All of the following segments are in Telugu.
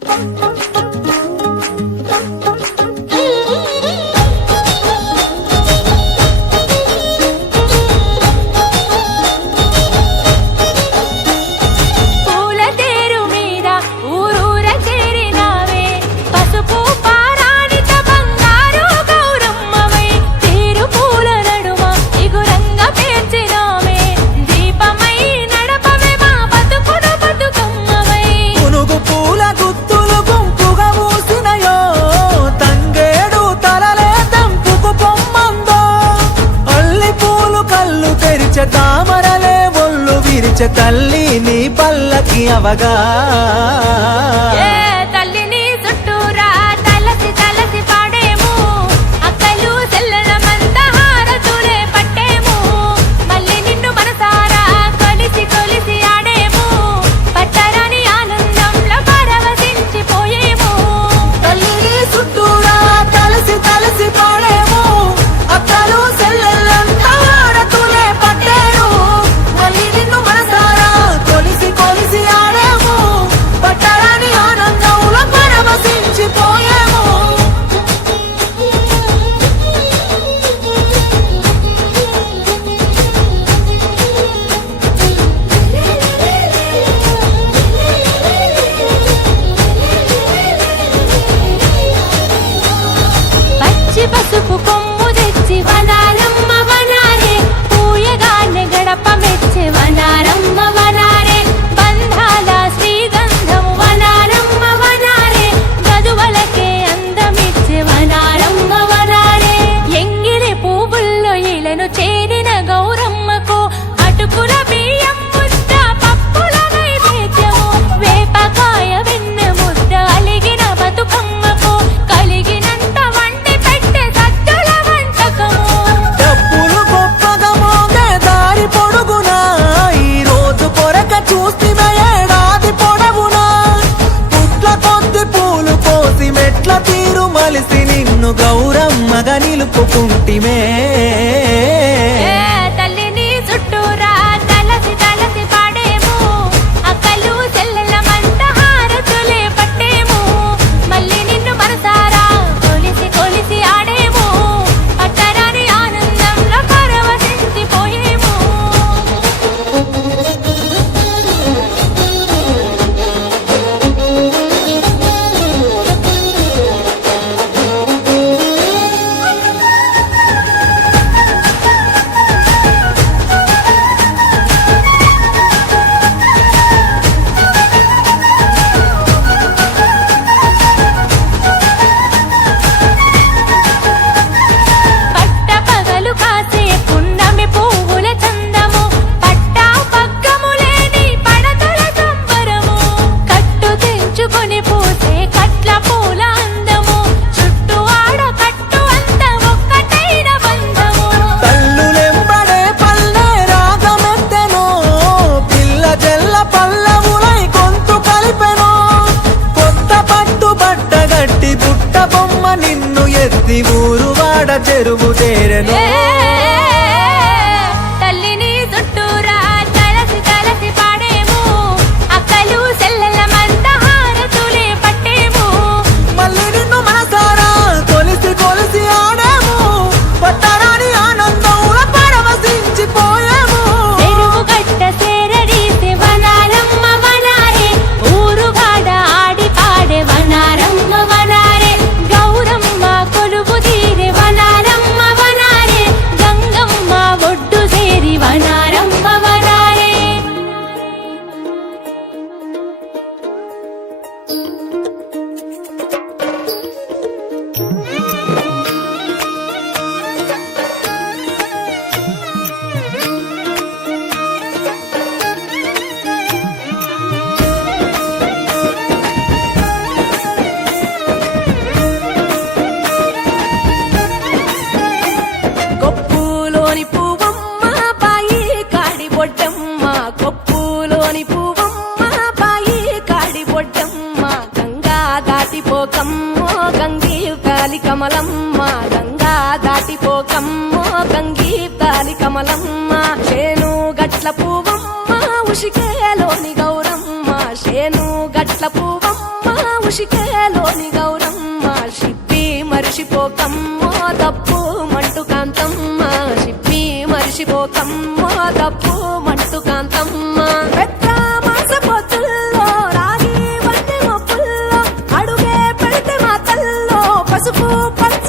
oh. తల్లి నీ పల్లకి అవగా. బొమ్మ నిన్ను ఎత్తి ఊరు వాడ చెరువు చేరను పట్ల పూవమ్మ ఉషికేలోని గౌరమ్మ సిప్పి మరిసిపోకమ్మ తప్పు మంటు కాంతమ్మ సిప్పి మరిసిపోకమ్మ తప్పు మంటు కాంతమ్మ. పసుపు పంచ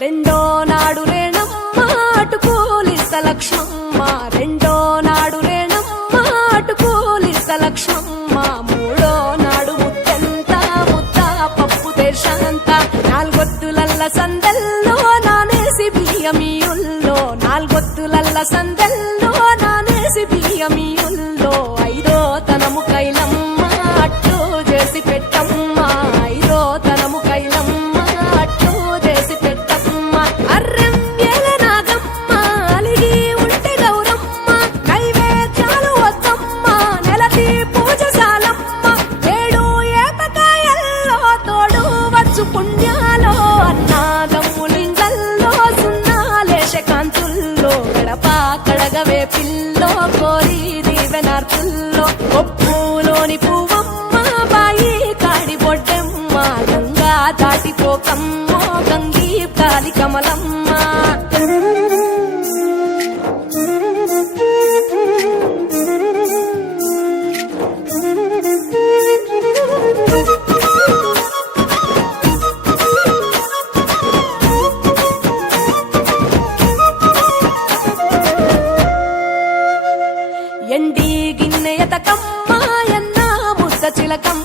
రెండో నాడు రేణమ్మ అటుకూలిస్త లక్ష్మమ్మ రెండో నాడు రేణమ్మ అటుకూలిస్త లక్ష్మమ్మ మూడో నాడు ముత్తంత ముద్ద పప్పు దేశంత నాలుగొత్తులల్ల సందల్లో నానేసి బియ్యమియుల్లో. నాలుగొత్తులల్ల సందల్లో నానేసి బియ్యమియుల్లో.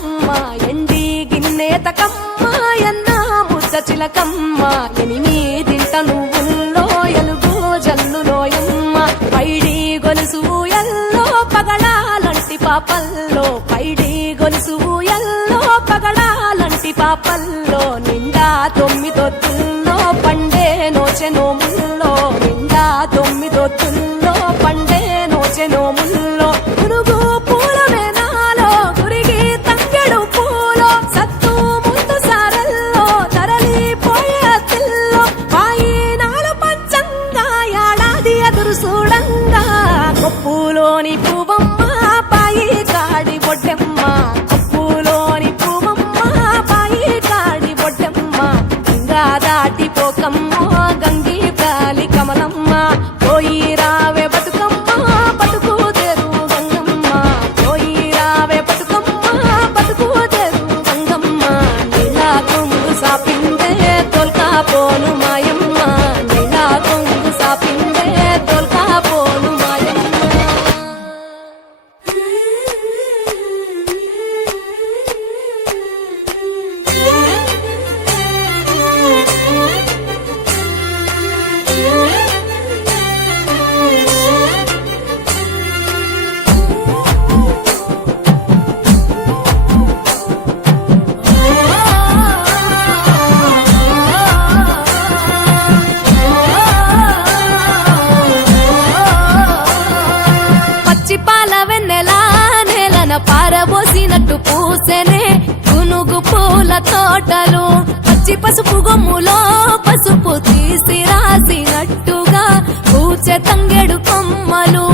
చిలకమ్మ ఎండి గిన్నెయతకమ్మ ఎన్న ముద్ద చిలకమ్మ. ఎనిమిదింట నువ్వుల్లో ఎలుగు జల్లులోయమ్మ పైడి గొలుసు ఎల్లో పగడాలంటి పాపల్లో. పైడి గొలుసు ఎల్లో పగడాలంటి పాపల్లో. నిండా తొమ్మిదొత్తుల్లో పండే నోచె నోముల్లో. నిండా తొమ్మిదొత్తుల్లో আপন పూల తోటలు పచ్చి పసుపు గొమ్ములో పసుపు తీసి రాసినట్టుగా పూచె తంగెడు కొమ్మలు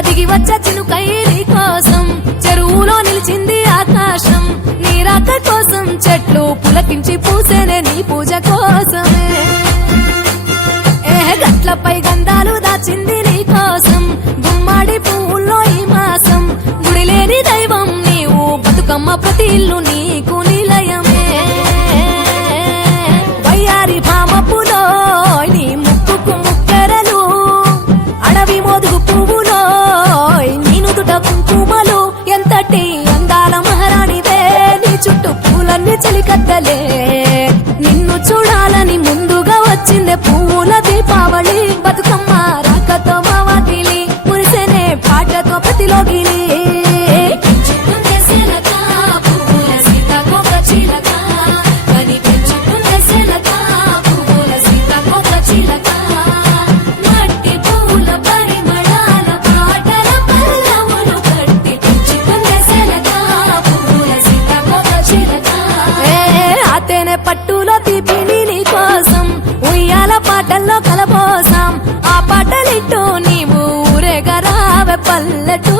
దిగి వచ్చ చినుకై కోసం. చెరువులో నిలిచింది ఆకాశం. నీరాక కోసం చెట్లు పులకించి పూసేనే నీ పూజ కోసమే. ఏ గట్లపై గంధాలు దాచింది నీ కోసం. గుమ్మాడి పువ్వుల్లో ఈ మాసం. గుడి లేని దైవం నీవు బతుకమ్మ ప్రతి ఇల్లు చుట్టూ పూలన్నీ నిన్ను చూడాలని ముందుగా వచ్చిందే పువ్వుల దీపావళి. బతుకమ్మ రాకతో మా వాకిలి. మురిసెనే పాటతో ప్రతిలోగిలి. పల్లెటూరు